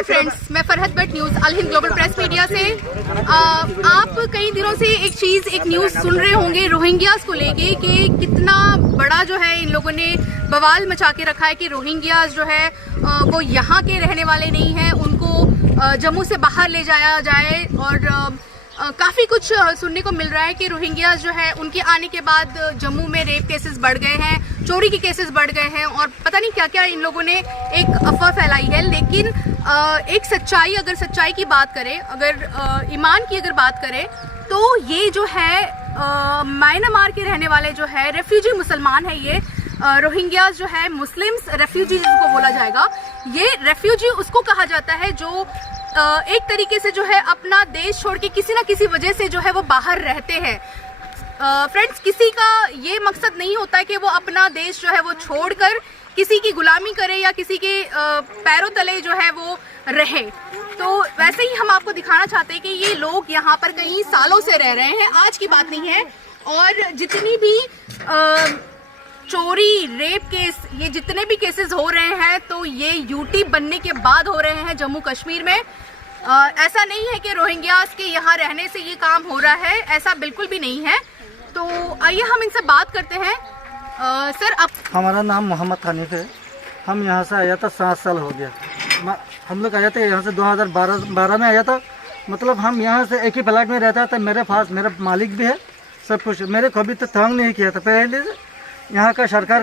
Friends, मैं Farhat Bhatt news अल Hind global press media से। आप कई दिनों से एक न्यूज़ सुन रहे होंगे रोहिंग्यास को लेके कि कितना बड़ा जो है इन लोगों ने बवाल मचा के रखा है कि रोहिंग्यास जो है वो यहाँ के रहने वाले नहीं हैं, उनको जम्मू से बाहर ले जाया जाए। और काफ़ी कुछ सुनने को मिल रहा है कि रोहिंग्यास जो है उनके आने के बाद जम्मू में रेप केसेस बढ़ गए हैं, चोरी के केसेस बढ़ गए हैं और पता नहीं क्या क्या इन लोगों ने एक अफवाह फैलाई है। लेकिन एक सच्चाई, अगर सच्चाई की बात करें, अगर ईमान की अगर बात करें तो ये जो है म्यांमार के रहने वाले जो है रेफ्यूजी मुसलमान है, ये रोहिंग्यास जो है मुस्लिम्स रेफ्यूजी जिसको बोला जाएगा, ये रेफ्यूजी उसको कहा जाता है जो एक तरीके से जो है अपना देश छोड़ के किसी ना किसी वजह से जो है वो बाहर रहते हैं। फ्रेंड्स, किसी का ये मकसद नहीं होता है कि वो अपना देश जो है वो छोड़कर किसी की गुलामी करे या किसी के पैरों तले जो है वो रहे। तो वैसे ही हम आपको दिखाना चाहते हैं कि ये लोग यहाँ पर कई सालों से रह रहे हैं, आज की बात नहीं है। और जितनी भी चोरी, रेप केस, ये जितने भी केसेस हो रहे हैं तो ये यूटी बनने के बाद हो रहे हैं जम्मू कश्मीर में। ऐसा नहीं है कि रोहिंग्यास के यहाँ रहने से ये काम हो रहा है, ऐसा बिल्कुल भी नहीं है। तो आइए हम इनसे बात करते हैं। सर, आप? हमारा नाम मोहम्मद हनीफ है। हम यहाँ से आया था 7 साल हो गया। हम लोग आए थे यहाँ से 2012 में आया था। मतलब हम यहाँ से एक ही फ्लैट में रहता था। मेरे पास मेरा मालिक भी है, सब कुछ। मेरे कभी तो तंग नहीं किया था। पहले यहाँ का सरकार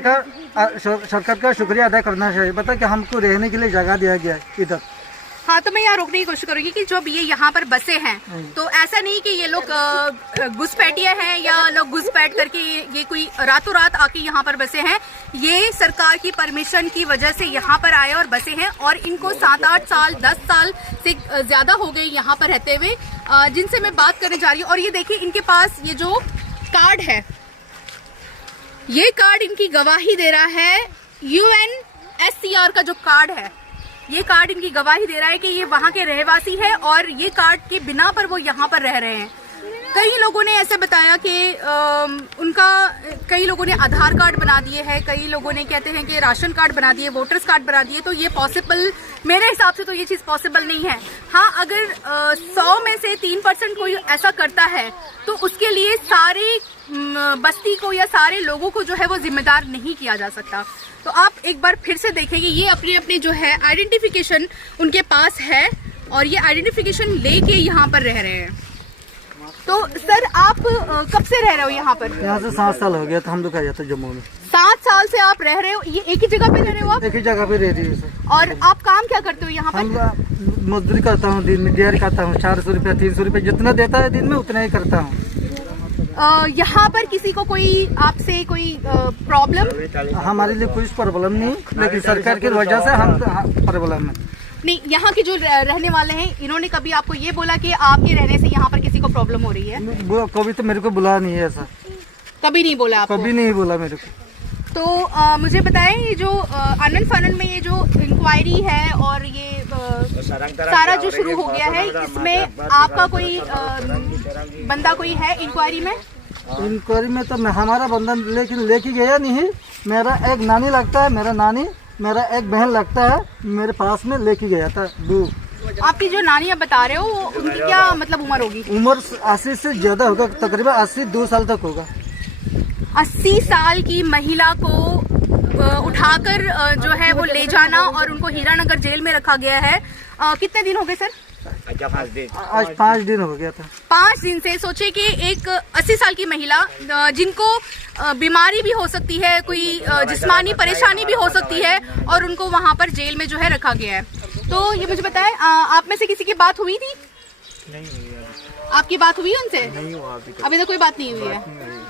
का शुक्रिया अदा करना चाहिए। बता कि हमको रहने के लिए जगह दिया गया है इधर। हाँ, तो मैं यहाँ रोकने की कोशिश करूंगी कि जब ये यहाँ पर बसे हैं तो ऐसा नहीं कि ये लोग घुसपैठिया हैं या लोग घुसपैठ करके ये कोई रातों रात आके यहाँ पर बसे हैं। ये सरकार की परमिशन की वजह से यहाँ पर आए और बसे हैं और इनको 7-8 साल 10 साल से ज्यादा हो गए यहाँ पर रहते हुए, जिनसे मैं बात करने जा रही हूँ। और ये देखिए, इनके पास ये जो कार्ड है, ये कार्ड इनकी गवाही दे रहा है। UNHCR का जो कार्ड है, ये कार्ड इनकी गवाही दे रहा है कि ये वहाँ के रहवासी है और ये कार्ड के बिना पर वो यहाँ पर रह रहे हैं। कई लोगों ने ऐसे बताया कि कई लोगों ने आधार कार्ड बना दिए हैं, कई लोगों ने कहते हैं कि राशन कार्ड बना दिए, वोटर्स कार्ड बना दिए। तो ये पॉसिबल, मेरे हिसाब से तो ये चीज़ पॉसिबल नहीं है। हाँ, अगर 100 में से 3% कोई ऐसा करता है तो उसके लिए सारे बस्ती को या सारे लोगों को जो है वो जिम्मेदार नहीं किया जा सकता। तो आप एक बार फिर से देखेंगे, ये अपने अपने जो है आइडेंटिफिकेशन उनके पास है और ये आइडेंटिफिकेशन लेके यहाँ पर रह रहे हैं। तो सर, आप कब से रह रहे हो यहाँ पर? यहाँ से 7 साल हो गया था। हम लोग आए थे जम्मू में। 7 साल से आप रह रहे हो? ये एक ही जगह पे रह रहे हो आप? एक ही जगह पे रह रही है सर। और आप काम क्या करते हो यहाँ पर? हम मजदूरी करता हूँ, दिन में डेयर करता हूँ। 400 रुपया 300 रुपया जितना देता है दिन में उतना ही करता हूँ। यहाँ पर किसी को कोई आपसे कोई प्रॉब्लम? हमारे लिए कोई प्रॉब्लम नहीं, लेकिन सरकार की वजह से हम प्रॉब्लम है। नहीं, यहाँ के जो रहने वाले हैं, इन्होंने कभी आपको ये बोला कि आपके रहने से यहाँ पर किसी को प्रॉब्लम हो रही है? वो कभी तो मेरे को बुला नहीं है ऐसा। कभी नहीं बोला आपको? कभी नहीं बोला मेरे को। तो मुझे बताएं, ये जो आनंद फानंद में ये जो इंक्वायरी है और ये सारा जो शुरू हो गया है, इसमें आपका कोई बंदा कोई है इंक्वायरी में? इंक्वायरी में तो हमारा बंदा लेकिन लेके गया नहीं। मेरा एक नानी लगता है, मेरा एक बहन लगता है, मेरे पास में लेके गया था। 2 आपकी जो नानी आप बता रहे हो, उनकी क्या मतलब उम्र होगी? उम्र 80 से ज्यादा होगा, तकरीबन 82 साल तक होगा। 80 साल की महिला को उठाकर जो है वो ले जाना और उनको हीरानगर जेल में रखा गया है। कितने दिन हो गए सर? आज 5 दिन हो गया था। 5 दिन से। सोचे कि एक 80 साल की महिला जिनको बीमारी भी हो सकती है, कोई जिस्मानी परेशानी भी हो सकती है, और उनको वहां पर जेल में जो है रखा गया है। तो ये मुझे बताएं, आप में से किसी की बात हुई थी? नहीं हुई है। आपकी बात हुई उनसे? नहीं हुआ अभी तक कोई बात नहीं हुई है।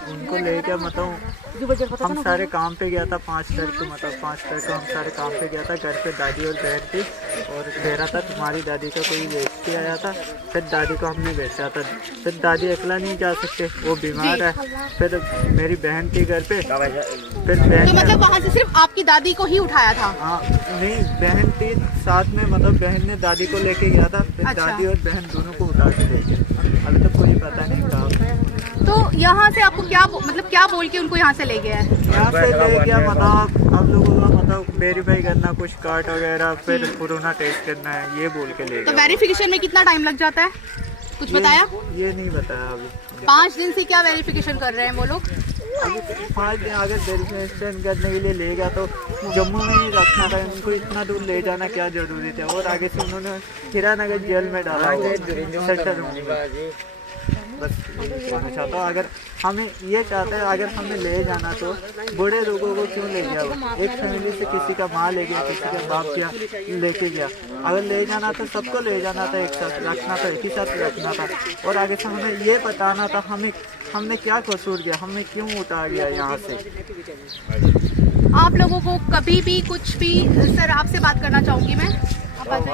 उनको लेकर मतलब हम सारे काम पे गया था 5 तारीख को, मतलब 5 तारीख को हम सारे काम पे गया था। घर पे दादी और बहन थी और कह रहा था तुम्हारी दादी का कोई के आया था, फिर दादी को हमने बेचा था। फिर दादी अकेला नहीं जा सकते, वो बीमार है। फिर मेरी बहन थी घर पे, फिर बहन तो मतलब वहाँ से सिर्फ आपकी दादी को ही उठाया था? हाँ नहीं, बहन थी साथ में, मतलब बहन ने दादी को लेके गया था, फिर अच्छा। दादी और बहन दोनों को उठा के ले गए। अभी तक कोई पता नहीं कहा। तो यहाँ से आपको क्या मतलब क्या बोल के उनको यहाँ से ले गया है? यहाँ से ले गया, मतलब आप लोगों का मतलब वेरीफाई करना, कुछ कार्ड वगैरह, फिर कोरोना टेस्ट करना है, ये बोल के ले तो गया। वेरिफिकेशन में कितना टाइम लग जाता है, कुछ बताया? ये नहीं बताया अभी। 5 दिन से क्या वेरिफिकेशन कर रहे हैं वो लोग? अभी 5 दिन अगर वेरिफिकेशन करने के लिए ले गया तो जम्मू में ही रखना था, उनको इतना दूर ले जाना क्या जरूरी था। और आगे से उन्होंने हीरानगर जेल में डाला सेंटर में। बस कहना चाहता हूँ, अगर हमें ये चाहते हैं, अगर हमें ले जाना तो बूढ़े लोगों को क्यों ले गया? एक फैमिली से किसी का माँ ले गया, किसी का बाप गया, लेके गया। अगर ले जाना तो सबको ले जाना था, एक साथ रखना था, एक ही साथ रखना था। और आगे से हमें ये बताना था हमने क्या कसूर किया, हमें क्यों उतार दिया यहाँ से। आप लोगों को कभी भी कुछ भी, सर आपसे बात करना चाहूंगी मैं, आप आ जाइए।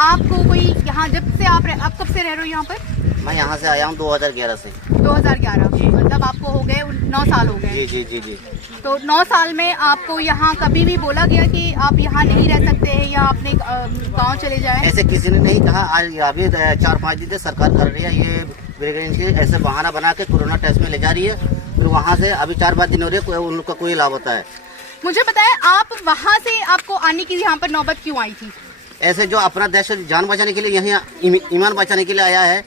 आपको कोई यहाँ जब से आप कब से रह रहे हो यहाँ पर? मैं यहाँ से आया हूँ 2011 से। 2011 मतलब आपको हो गए 9 साल हो गए। जी जी जी जी। तो 9 साल में आपको यहाँ कभी भी बोला गया कि आप यहाँ नहीं रह सकते हैं या अपने गांव चले जाएं? ऐसे किसी ने नहीं कहा। आज अभी 4-5 दिन से सरकार कर रही है ये प्रेगनेंसी ऐसे बहाना बना के कोरोना टेस्ट में ले जा रही है, फिर वहाँ से अभी 4-5 दिन हो रही है, उन लोग का कोई लाभ होता है। मुझे बताएं, आप वहाँ से आपको आने की यहाँ पर नौबत क्यों आई थी? ऐसे जो अपना देश जान बचाने के लिए, यहीं ईमान बचाने के लिए आया है,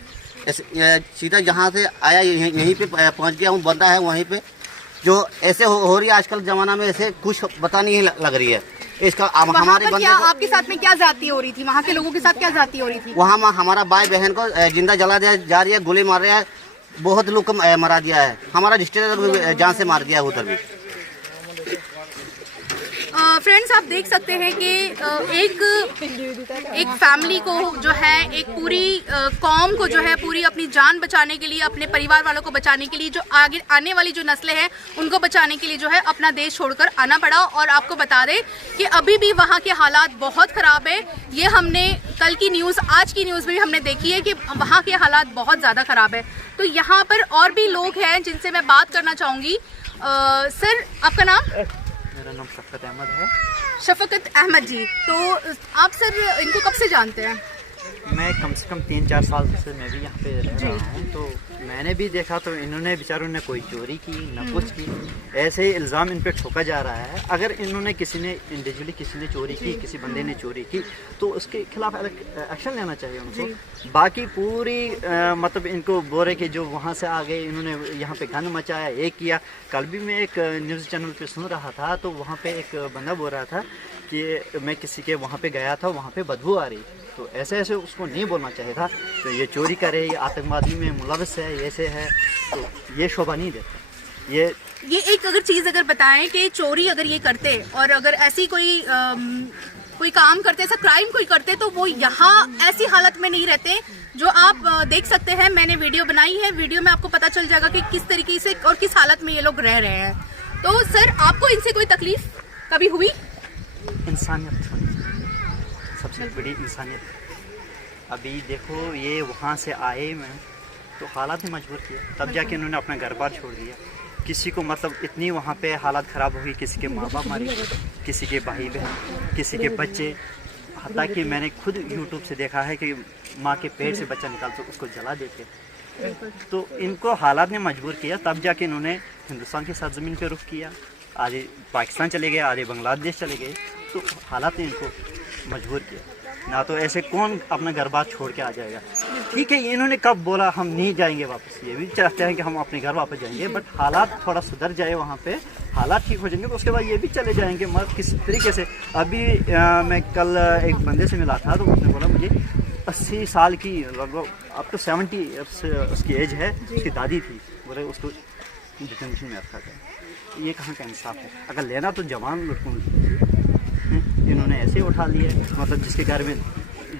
सीधा जहाँ से आया यहीं पे पहुँच गया हूँ। बंदा है वहीं पे जो ऐसे हो रही है आजकल जमाना में, ऐसे कुछ पता नहीं लग रही है इसका। हमारे बंदे को आपके साथ में क्या जाती हो रही थी? वहाँ के लोगों के साथ क्या जाती हो रही थी? वहाँ हमारा भाई बहन को जिंदा जला दिया जा रही है, गोली मार रहा है, बहुत लोग को मरा दिया है। हमारा रिश्तेदार जान से मार दिया है उधर भी। फ्रेंड्स, आप देख सकते हैं कि एक फैमिली को जो है, एक पूरी कौम को जो है, पूरी अपनी जान बचाने के लिए, अपने परिवार वालों को बचाने के लिए, जो आगे आने वाली जो नस्लें हैं उनको बचाने के लिए जो है अपना देश छोड़कर आना पड़ा। और आपको बता दें कि अभी भी वहाँ के हालात बहुत ख़राब है। ये हमने कल की न्यूज़, आज की न्यूज़ में भी हमने देखी है कि वहाँ के हालात बहुत ज़्यादा ख़राब है। तो यहाँ पर और भी लोग हैं जिनसे मैं बात करना चाहूँगी। सर, आपका नाम? मेरा नाम शफकत अहमद है। शफकत अहमद जी, तो आप सर इनको कब से जानते हैं? मैं कम से कम 3-4 साल से मैं भी यहाँ पे रह रहा हूँ। तो मैंने भी देखा तो इन्होंने बेचारों ने कोई चोरी की न कुछ की, ऐसे ही इल्ज़ाम इन पे ठोका जा रहा है। अगर इन्होंने किसी ने इंडिविजुअली किसी ने चोरी की, किसी बंदे ने चोरी की, तो उसके खिलाफ एक्शन लेना चाहिए उनको। बाकी पूरी मतलब इनको बोरे के जो वहाँ से आ गए, इन्होंने यहाँ पे गंद मचाया, ये किया। कल भी मैं एक न्यूज़ चैनल पे सुन रहा था, तो वहाँ पे एक बंदा बोल रहा था कि मैं किसी के वहाँ पे गया था, वहाँ पे बदबू आ रही। तो ऐसे ऐसे उसको नहीं बोलना चाहिए था। तो ये चोरी करे, ये आतंकवादी में मुलविस है, ऐसे है, तो ये शोभा नहीं देता। ये एक अगर चीज़ अगर बताएं कि चोरी अगर ये करते और अगर ऐसी कोई काम करते, ऐसा क्राइम कोई करते, तो वो यहाँ ऐसी हालत में नहीं रहते जो आप देख सकते हैं। मैंने वीडियो बनाई है, वीडियो में आपको पता चल जाएगा कि किस तरीके से और किस हालत में ये लोग रह रहे हैं। तो सर, आपको इनसे कोई तकलीफ कभी हुई? इंसानियत सबसे बड़ी इंसानियत। अभी देखो, ये वहाँ से आए मैं तो हालात ने मजबूर किया, तब जाके इन्होंने अपना घर बार छोड़ दिया। किसी को मतलब इतनी वहाँ पे हालात ख़राब हुई, किसी के माँ बाप मारे, किसी के भाई बहन, किसी के बच्चे। हत्ता कि मैंने खुद यूट्यूब से देखा है कि माँ के पेट से बच्चा निकाल तो उसको जला देते। तो इनको हालात ने मजबूर किया, तब जाके इन्होंने हिंदुस्तान की सरजमीन पे रुख किया। आधे पाकिस्तान चले गए, आधे बांग्लादेश चले गए। तो हालात ने इनको मजबूर किया, ना तो ऐसे कौन अपना घर बार छोड़ के आ जाएगा। ठीक है, इन्होंने कब बोला हम नहीं जाएंगे वापस, ये भी चाहते हैं कि हम अपने घर वापस जाएंगे, बट हालात थोड़ा सुधर जाए, वहाँ पे हालात ठीक हो जाएंगे तो उसके बाद ये भी चले जाएंगे। मगर किस तरीके से, अभी मैं कल एक बंदे से मिला था, तो उसने बोला मुझे 80 साल की, लगभग अब तो 70 उसकी एज है, उसकी दादी थी, बोले उसको डिटेंशन में रखा गया। ये कहाँ का इंसाफ है? अगर लेना तो जवान लड़कों को, इन्होंने ऐसे उठा लिया। मतलब जिसके घर में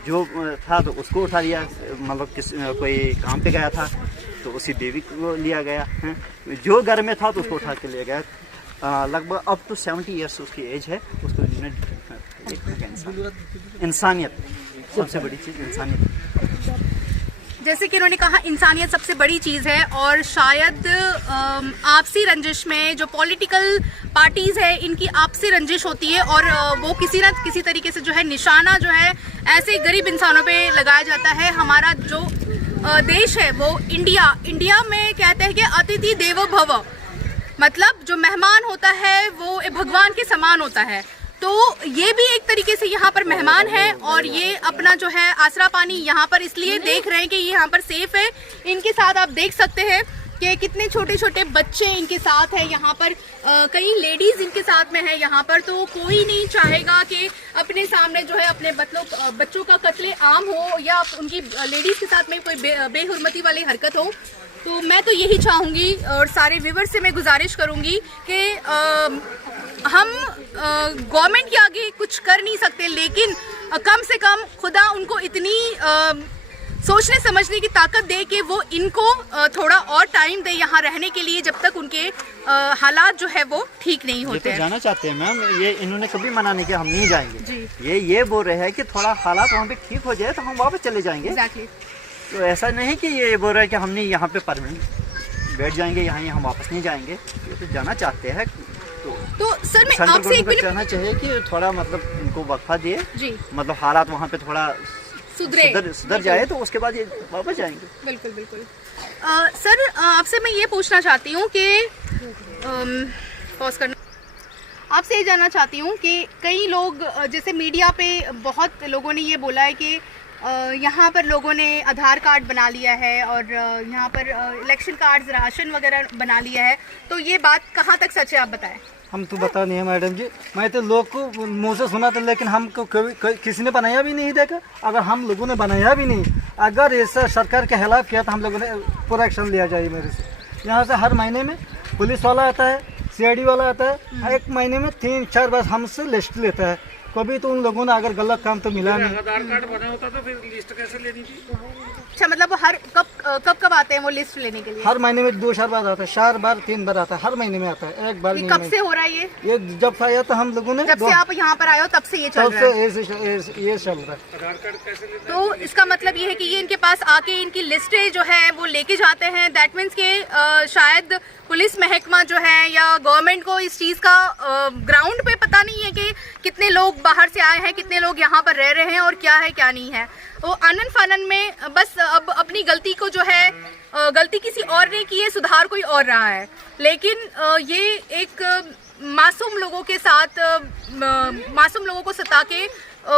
जो था तो उसको उठा लिया, मतलब कोई काम पे गया था तो उसी बेबी को लिया गया है, जो घर में था तो उसको उठा के लिया गया। लगभग अब तो 70 ईयर्स उसकी एज है, उसको इन्होंने देखने का इंसानियत सबसे बड़ी चीज़ इंसानियत। जैसे कि इन्होंने कहा इंसानियत सबसे बड़ी चीज़ है, और शायद आपसी रंजिश में जो पॉलिटिकल पार्टीज़ है इनकी आपसी रंजिश होती है, और वो किसी न किसी तरीके से जो है निशाना जो है ऐसे गरीब इंसानों पे लगाया जाता है। हमारा जो देश है वो इंडिया में कहते हैं कि अतिथि देवो भव, मतलब जो मेहमान होता है वो भगवान के समान होता है। तो ये भी एक तरीके से यहाँ पर मेहमान है, और ये अपना जो है आसरा पानी यहाँ पर इसलिए देख रहे हैं कि ये यहाँ पर सेफ है। इनके साथ आप देख सकते हैं कि कितने छोटे छोटे बच्चे इनके साथ हैं यहाँ पर, कई लेडीज इनके साथ में है यहाँ पर। तो कोई नहीं चाहेगा कि अपने सामने जो है अपने बच्चों का कत्ले आम हो या उनकी लेडीज के साथ में कोई बेहुरमती वाली हरकत हो। तो मैं तो यही चाहूँगी और सारे व्यूअर्स से मैं गुजारिश करूँगी कि हम गवर्नमेंट के आगे कुछ कर नहीं सकते, लेकिन कम से कम खुदा उनको इतनी सोचने समझने की ताकत दे कि वो इनको थोड़ा और टाइम दे यहाँ रहने के लिए, जब तक उनके हालात जो है वो ठीक नहीं होते तो जाना चाहते हैं मैम, ये इन्होंने कभी मना नहीं किया हम नहीं जाएंगे जी। ये बोल रहे हैं कि थोड़ा हालात वहाँ पे ठीक हो जाए तो हम वापस चले जाएंगे। Exactly. तो ऐसा नहीं कि ये बोल रहा है कि हमने यहाँ पे परमानेंट बैठ जाएंगे, यहाँ हम वापस नहीं जाएंगे। ये तो जाना चाहते हैं। तो सर मैं आपसे एक मिनट कहना चाहिए कि थोड़ा मतलब उनको वक्फा दिए जी, मतलब हालात वहाँ पे थोड़ा सुधर जाए तो उसके बाद ये वापस जाएंगे। बिल्कुल बिल्कुल। सर आपसे मैं ये पूछना चाहती हूँ कि पॉज करना, आपसे ये जानना चाहती हूँ कि कई लोग जैसे मीडिया पे बहुत लोगों ने ये बोला है कि यहाँ पर लोगों ने आधार कार्ड बना लिया है और यहाँ पर इलेक्शन कार्ड्स राशन वगैरह बना लिया है, तो ये बात कहाँ तक सच है आप बताएं। हम तो बता नहीं है मैडम जी, मैं तो लोग को मुँह से सुना था, लेकिन हमको कभी किसी ने बनाया भी नहीं देखा। अगर हम लोगों ने बनाया भी नहीं, अगर ऐसा सरकार के खिलाफ किया तो हम लोगों ने पूरा एक्शन लिया जाए मेरे से। यहाँ से हर महीने में पुलिस वाला आता है, CID वाला आता है, एक महीने में 3-4 बार हमसे लिस्ट लेता है। कभी तो उन लोगों ने अगर गलत काम तो मिला नहीं। आधार कार्ड बना होता तो फिर लिस्ट कैसे लेनी थी? अच्छा, मतलब वो हर कब आते हैं वो लिस्ट लेने के लिए? हर महीने में 2-4 बार आता है, 4 बार 3 बार आता है, हर महीने में आता है, एक बार ये नहीं। कब से हो रहा है ये जब से आया तो हम लोगों ने, जब से आप यहाँ पर आए हो तब से ये चल रहा है? ये चल रहा है। आधार कार्ड कैसे लेते? तो इसका मतलब ये है कि ये इनके पास आके इनकी लिस्टें जो है वो लेके जाते हैं। दैट मीन्स के शायद पुलिस महकमा जो है या गवर्नमेंट को इस चीज़ का ग्राउंड पे पता नहीं है कि कितने लोग बाहर से आए हैं, कितने लोग यहाँ पर रह रहे हैं और क्या है क्या नहीं है। वो आनन फानन में बस अब अपनी गलती को जो है, गलती किसी और ने की है, सुधार कोई और रहा है। लेकिन ये एक मासूम लोगों के साथ, मासूम लोगों को सता के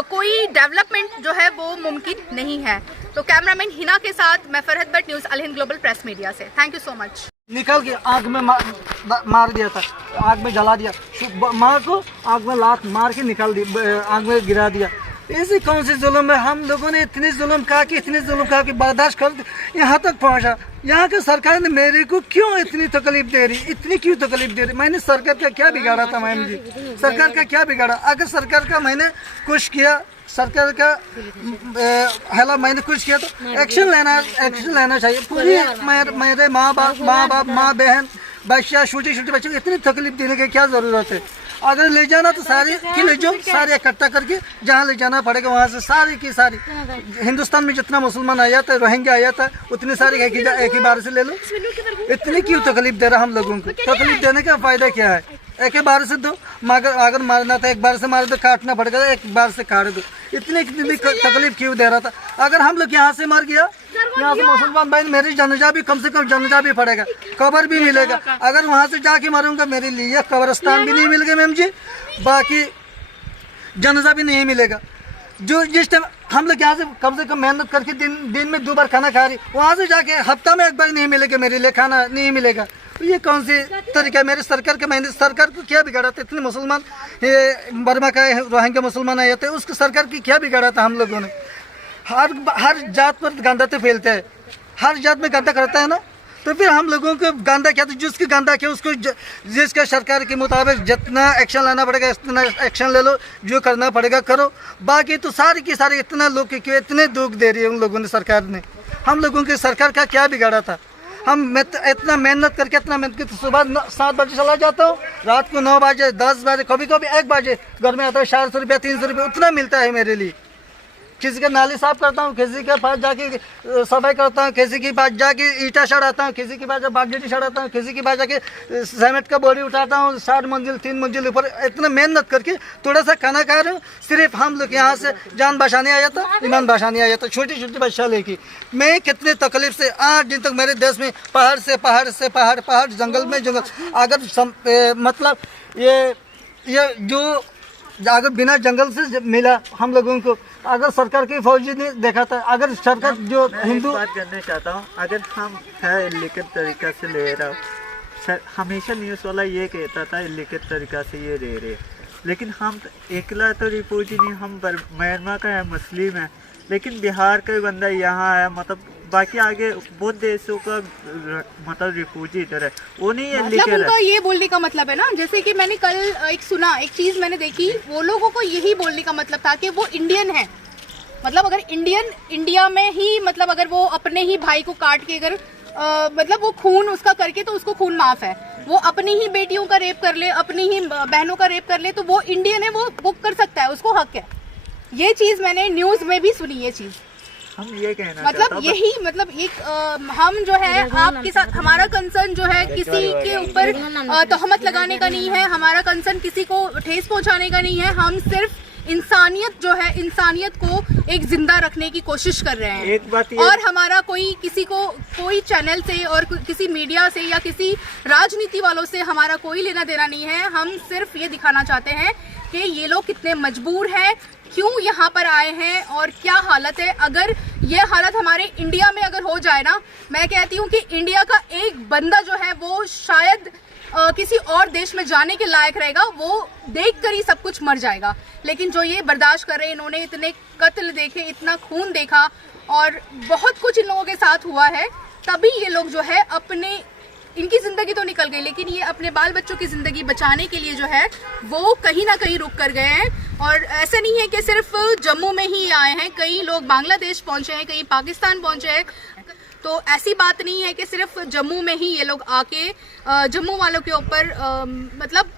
कोई डेवलपमेंट जो है वो मुमकिन नहीं है। तो कैमरामैन हिना के साथ मैं फरहत भट्ट, न्यूज़ अल हिंद ग्लोबल प्रेस मीडिया से। Thank you so much. निकल के आग में मार दिया था, आग में जला दिया, माँ को आग में लात मार के निकाल दी, आग में गिरा दिया। ऐसी कौन सी जुल्म है? हम लोगों ने इतनी जुल्म कहा कि बर्दाश्त कर, यहाँ तक पहुँचा। यहाँ की सरकार ने मेरे को क्यों इतनी तकलीफ दे रही, इतनी क्यों तकलीफ दे रही? मैंने सरकार का क्या बिगाड़ा था मैम जी? सरकार का क्या बिगाड़ा? अगर सरकार का मैंने कुछ किया, सरकार का हेला मैंने कुछ किया तो एक्शन लेना चाहिए। पूरी मेरे माँ बाप, माँ बहन, बच्चा, छोटे बच्चों को इतनी तकलीफ देने की क्या ज़रूरत है? अगर ले जाना तो सारे की ले जाओ, सारे इकट्ठा करके जहाँ ले जाना पड़ेगा वहाँ से सारी की सारी। हिंदुस्तान में जितना मुसलमान आया था, रोहिंग्या आया था, उतने सारे एक ही बार से ले लो। इतनी क्यों तकलीफ दे रहा हम लोगों को? तकलीफ देने का फ़ायदा क्या है? एक ही बार से दो, अगर मारना था एक बार से मार दो, काटना पड़ेगा एक बार से काट दो। इतनी तकलीफ क्यों दे रहा था? अगर हम लोग यहाँ से मर गया, यहाँ से मुसलमान भाई, मेरी जनाजा भी कम से कम जनाजा भी पड़ेगा, कब्र भी मिलेगा। अगर वहाँ से जाके मरूंगा मेरे लिए कब्रस्तान भी नहीं मिलेगा मैम जी, बाकी जनाजा भी नहीं मिलेगा। जो जिस टाइम हम लोग यहाँ से कम मेहनत करके दिन में 2 बार खाना खा रही, वहाँ से जाके हफ्ता में 1 बार नहीं मिलेगा, मेरे लिए खाना नहीं मिलेगा। तो ये कौन सी तरीका है? मेरे सरकार का, मैंने सरकार को क्या बिगाड़ा था? इतने मुसलमान बर्मा का रोहिंग्या मुसलमान आए थे, उसको सरकार की क्या बिगाड़ा था हम लोगों ने? हर जात पर गंदा तो फैलता है, हर जात में गंदा करता है ना, तो फिर हम लोगों को गंदा क्या? तो जिसकी गंदा किया उसको जिसका सरकार के मुताबिक जितना एक्शन लेना पड़ेगा इतना एक्शन ले लो, जो करना पड़ेगा करो। बाकी तो सारी की सारी इतना लोग के क्यों इतने दुख दे रही है उन लोगों ने, सरकार ने। हम लोगों की सरकार का क्या बिगाड़ा था? मैं इतना मेहनत करके सुबह 7 बजे चला जाता हूँ, रात को 9 बजे 10 बजे कभी कभी 1 बजे घर में आता है। 400 रुपया 300 रुपया उतना मिलता है मेरे लिए। किसी के नाली साफ करता हूँ, किसी के पास जाके सफाई करता हूँ, किसी के पास जाके ईटा चढ़ाता हूँ, किसी के पास बागीटी चढ़ाता हूँ, किसी के पास जाके सीमेंट का बोरी उठाता हूँ 60 मंजिल 3 मंजिल ऊपर। इतना मेहनत करके थोड़ा सा खाना खा रहे हूँ। सिर्फ हम लोग यहाँ से जान बचाने आया था, ईमान बचाने आया था, छोटी छोटी बच्चा लेके। मैं कितने तकलीफ से 8 दिन तक मेरे देश में पहाड़ से पहाड़, जंगल में जंगल। अगर मतलब ये जो अगर बिना जंगल से मिला हम लोगों को, अगर सरकार की फौजी ने देखा था, अगर सरकार जो हिंदू बात करना चाहता हूँ, अगर हम है इलीगल तरीका से ले रहा हूँ, सर हमेशा न्यूज़ वाला ये कहता था इलीगल तरीका से ये ले रहे, लेकिन हम एकला तो रिफ्यूजी नहीं, हम म्यांमार का है, मुस्लिम है, लेकिन बिहार का बंदा यहाँ है, मतलब बाकी आगे बहुत देशों का मतलब रिफ्यूजी इधर है, वो नहीं है मतलब उनका ये बोलने का मतलब है ना, जैसे कि मैंने कल एक चीज मैंने देखी, वो लोगों को यही बोलने का मतलब था कि वो इंडियन है। मतलब अगर इंडिया में ही मतलब अगर वो अपने ही भाई को काट के अगर मतलब वो खून उसका करके तो उसको खून माफ है, वो अपनी ही बेटियों का रेप कर ले, अपनी ही बहनों का रेप कर ले तो वो इंडियन है, वो कर सकता है, उसको हक है। ये चीज मैंने न्यूज में भी सुनी, ये चीज हम ये कहना मतलब यही मतलब एक हम जो है आपके साथ हमारा कंसर्न जो है किसी के ऊपर तोहमत लगाने का नहीं है, हमारा कंसर्न किसी को ठेस पहुंचाने का नहीं है। हम सिर्फ इंसानियत जो है, इंसानियत को एक जिंदा रखने की कोशिश कर रहे हैं। एक बात और हमारा कोई चैनल से और किसी मीडिया से या किसी राजनीति वालों से हमारा कोई लेना देना नहीं है। हम सिर्फ ये दिखाना चाहते हैं कि ये लोग कितने मजबूर हैं, क्यों यहाँ पर आए हैं और क्या हालत है। अगर ये हालत हमारे इंडिया में अगर हो जाए ना, मैं कहती हूँ कि इंडिया का एक बंदा जो है वो शायद किसी और देश में जाने के लायक रहेगा, वो देखकर ही सब कुछ मर जाएगा। लेकिन जो ये बर्दाश्त कर रहे हैं, इन्होंने इतने कत्ल देखे, इतना खून देखा और बहुत कुछ इन लोगों के साथ हुआ है, तभी ये लोग जो है अपने इनकी ज़िंदगी तो निकल गई, लेकिन ये अपने बाल बच्चों की ज़िंदगी बचाने के लिए जो है वो कहीं ना कहीं रुक कर गए हैं। और ऐसा नहीं है कि सिर्फ जम्मू में ही आए हैं, कई लोग बांग्लादेश पहुंचे हैं, कई पाकिस्तान पहुंचे हैं। तो ऐसी बात नहीं है कि सिर्फ जम्मू में ही ये लोग आके जम्मू वालों के ऊपर मतलब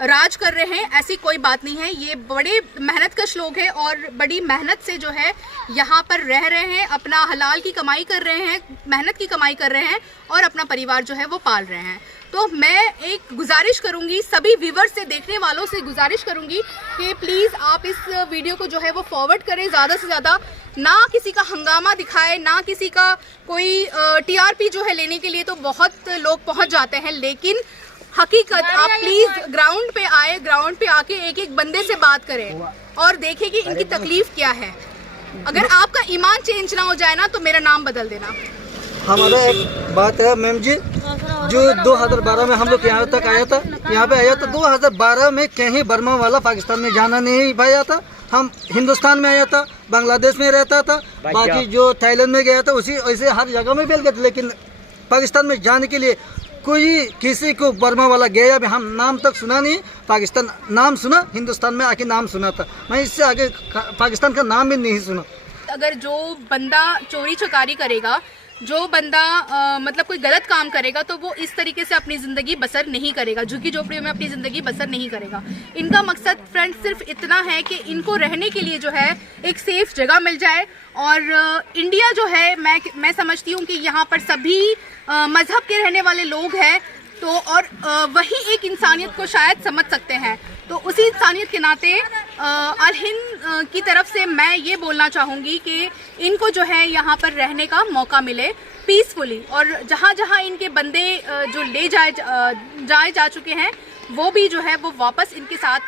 राज कर रहे हैं, ऐसी कोई बात नहीं है। ये बड़े मेहनतकश लोग हैं और बड़ी मेहनत से जो है यहाँ पर रह रहे हैं, अपना हलाल की कमाई कर रहे हैं, मेहनत की कमाई कर रहे हैं और अपना परिवार जो है वो पाल रहे हैं। तो मैं एक गुजारिश करूंगी, सभी व्यूवर्स से, देखने वालों से गुजारिश करूंगी कि प्लीज़ आप इस वीडियो को जो है वो फॉरवर्ड करें ज़्यादा से ज़्यादा। ना किसी का हंगामा दिखाए, ना किसी का कोई टीआरपी जो है लेने के लिए तो बहुत लोग पहुँच जाते हैं, लेकिन हकीकत आप प्लीज ग्राउंड पे आए, ग्राउंड पे आके एक एक बंदे से बात करें और देखें कि इनकी तकलीफ क्या है। अगर आपका ईमान चेंज ना हो जाए ना तो मेरा नाम बदल देना। हमारा एक बात है मैम जी, जो 2012 में हम लोग यहाँ तक आया था, यहाँ पे आया था 2012 में कहीं बर्मा वाला पाकिस्तान में जाना नहीं पाया था। हम हिंदुस्तान में आया था, बांग्लादेश में रहता था, बाकी जो थाईलैंड में गया था उसी वैसे हर जगह में फैल गए थे, लेकिन पाकिस्तान में जाने के लिए कोई किसी को बर्मा वाला गया भी हम नाम तक सुना नहीं। पाकिस्तान नाम सुना, हिंदुस्तान में आके नाम सुना था, मैं इससे आगे पाकिस्तान का नाम भी नहीं सुना। अगर जो बंदा चोरी चकारी करेगा, जो बंदा मतलब कोई गलत काम करेगा तो वो इस तरीके से अपनी ज़िंदगी बसर नहीं करेगा, झुग्गी झोपड़ियों में अपनी ज़िंदगी बसर नहीं करेगा। इनका मकसद फ्रेंड्स सिर्फ इतना है कि इनको रहने के लिए जो है एक सेफ जगह मिल जाए। और इंडिया जो है, मैं समझती हूँ कि यहाँ पर सभी मज़हब के रहने वाले लोग हैं, तो और वही एक इंसानियत को शायद समझ सकते हैं। तो उसी इंसानियत के नाते अल हिंद की तरफ से मैं ये बोलना चाहूँगी कि इनको जो है यहाँ पर रहने का मौका मिले पीसफुली, और जहाँ जहाँ इनके बंदे जो ले जाए जा चुके हैं वो भी जो है वो वापस इनके साथ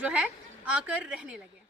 जो है आकर रहने लगे।